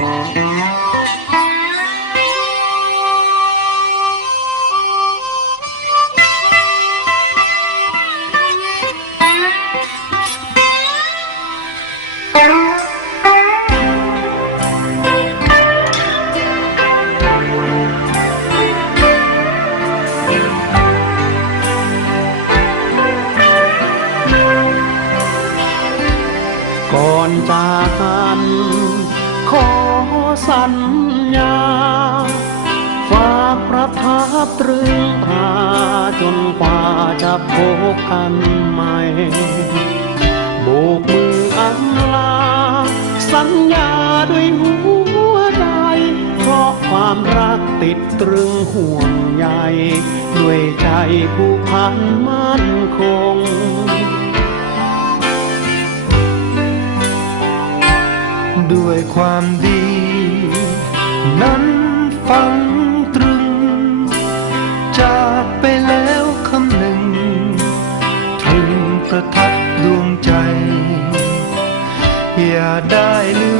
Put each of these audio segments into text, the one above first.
ก่อนจากกันขอ สัญญา ฝากประทับตรึงตราจนกว่าจะพบกันใหม่โบกมืออำลา สัญญาด้วยหัวใจ เพราะความรักติดตรึงห่วงใยด้วยใจผู้พันมั่นคงด้วยความดี นั้นฟังตรึง จากไปแล้วคำหนึ่งถึงประทับดวงใจ อย่าได้ลืม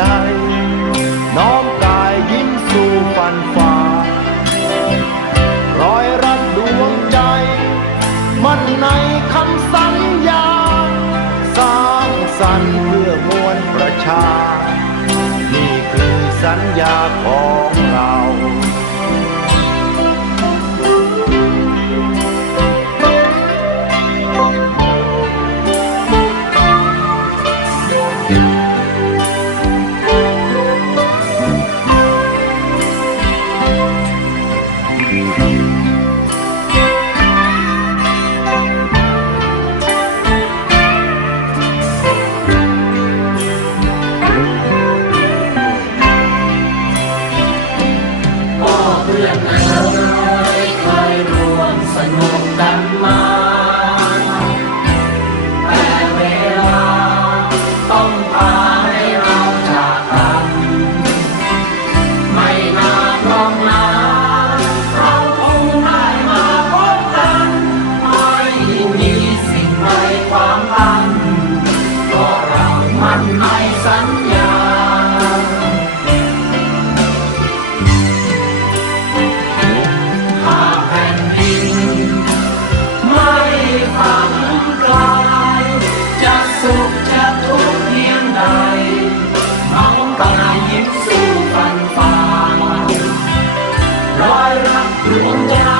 ใด น้อมกายยิ้มสู่ฟันฝ่ารอยรักดวงใจ มันในคำสัญญา สร้างสรรค์เพื่อมวลประชา นี่คือสัญญาของ อ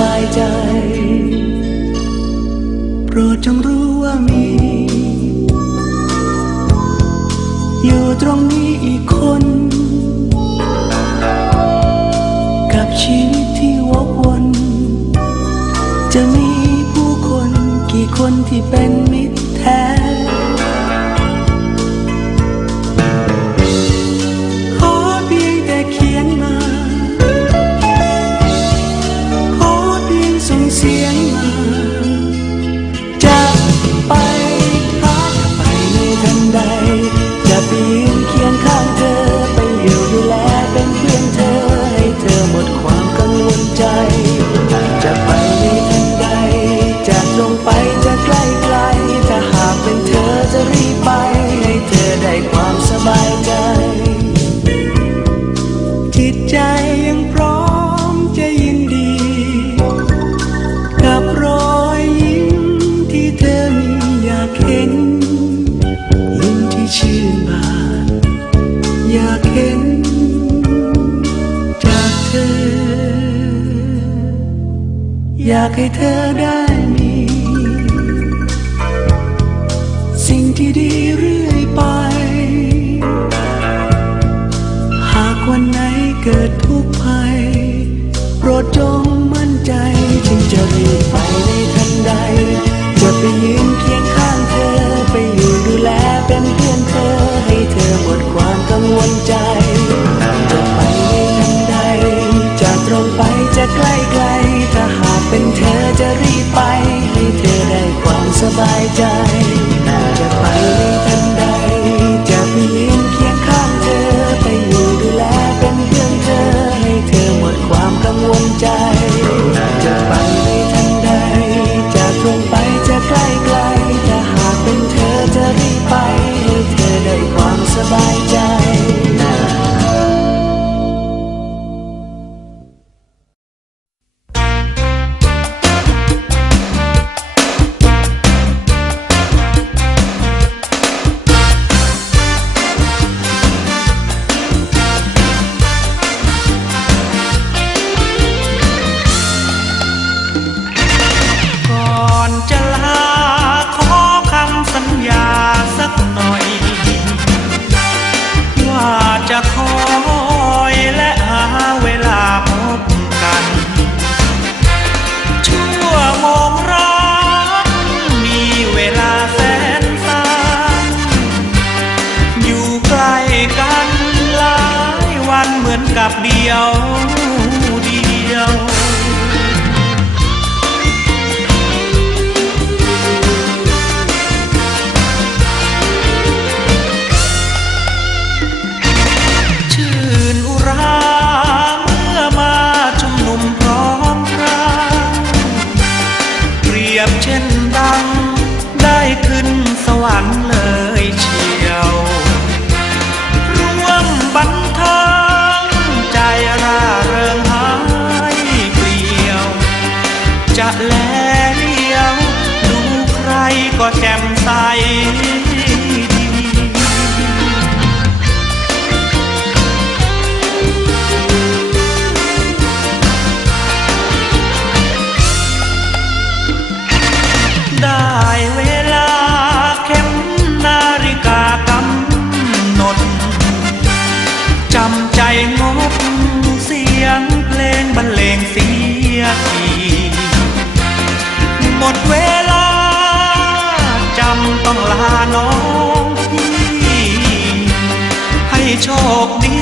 บายใจ โปรดจงรู้ว่ามี อยู่ตรงนี้อีกคน กับชีวิตที่วกวน จะมีผู้คนกี่คนที่เป็น ยังพร้อมจะยินดี กับรอยยิ้มที่เธอมีอยากเห็น ยิ้มที่ชื่นบานอยากเห็น จากเธอ อยากให้เธอได้ กิดทุกภัย โปรดจงมั่นใจจึงจะรีบไปในทันใด จะไปยืนเคียงข้างเธอ ไปอยู่ดูแลเป็นเพื่อนเธอ ให้เธอหมดความกังวลใจ จะไปในทันใด จะตรงไปจะใกล้ไกล ถ้าหากเป็นเธอจะรีบไป ให้เธอได้ความสบายใจ เหะแลเลี้ยว ดูใครก็แจ่มใสดีได้เวลาเข็มนาฬิกากำหนดจำใจงดเสียงเพลงบรรเลงเสียที หมดเวลา จำต้องลาน้องพี่ ให้โชคดี